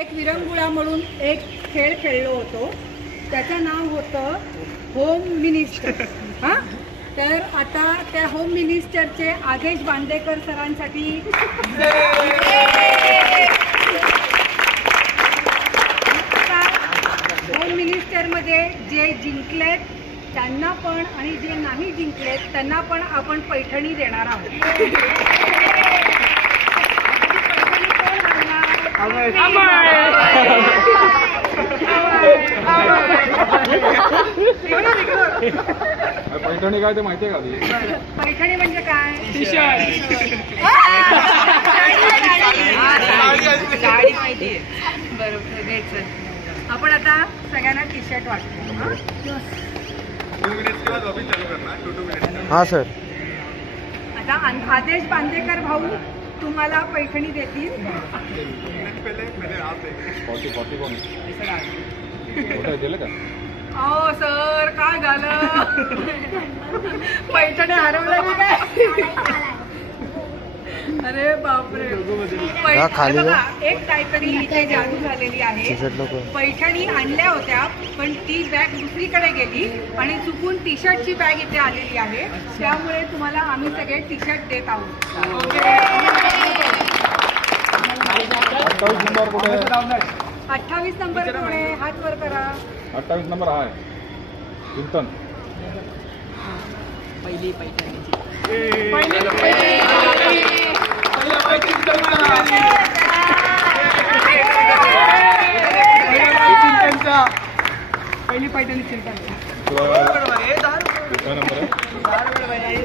एक विरंगुळा म्हणून एक खेळ खेळलो होतो, त्याचं नाव होतं होम मिनिस्टर. हां, तर आता त्या होम मिनिस्टरचे आदेश बांदेकर सरांसाठी होम मिनिस्टरमध्ये जे जिंकलेत त्यांना पण आणि जे नाही जिंकलेत त्यांना पण आपण पैठणी देणार आहोत. पैठणी काय ते माहितीये का? पैठणी म्हणजे काय? साडी माहितीये. बरोबर घ्यायचं. आपण आता सगळ्यांना टी शर्ट वाटतो. हाँ सर. आता आदेश बांदेकर भाऊ तुम्हाला पैठणी देतील. दिलं का? अहो सर, काय झालं? पैठणी हरवलं की काय? अरे बापरे. खाली बघा, एक काहीतरी इथे जादू झालेली आहे. पैठणी आणल्या होत्या पण ती बॅग दुसरीकडे गेली आणि चुकून टी शर्टची बॅग इथे आलेली आहे. त्यामुळे तुम्हाला आम्ही सगळे टी शर्ट देत आहोत. 28 नंबर कुठे आहे? 28 नंबर कोण आहे? हात वर करा. 28 नंबर हा आहे कीर्तन. पहिली पैठणीची. पहिली पैठणी चिंतन. नंबर आहे.